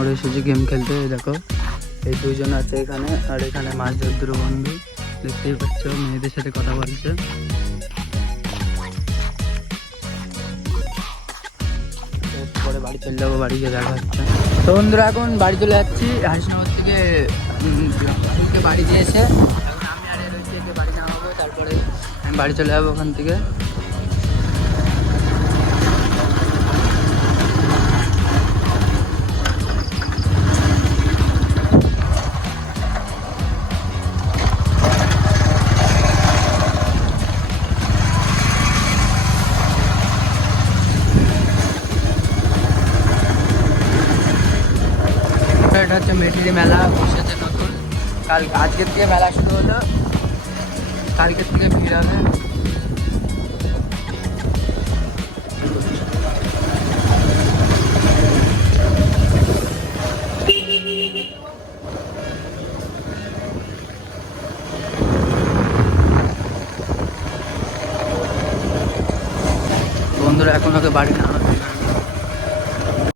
ওরা এসেছে গেম খেলতে। দেখো এই দুইজন আছে এখানে, আর এখানে মাছ ধর বন্ধু দেখতেই পাচ্ছ, মেয়েদের সাথে কথা বলছে। পরে বাড়ি চলে যাবো, বাড়ি গিয়ে দেখা হচ্ছে। তো বন্ধুরা এখন বাড়ি চলে যাচ্ছি হাসিনগর থেকে। বাড়ি দিয়ে এসে এখন আমি আর রয়েছি, বাড়ি নেওয়া হবে, তারপরে আমি বাড়ি চলে যাবো ওখান থেকে। এটা হচ্ছে মেটিরি মেলা বসেছে নতুন, আজকের থেকে মেলা শুরু হলো, কালকের থেকে ভিড় হবে। বন্ধুরা এখন ওকে বাড়ি না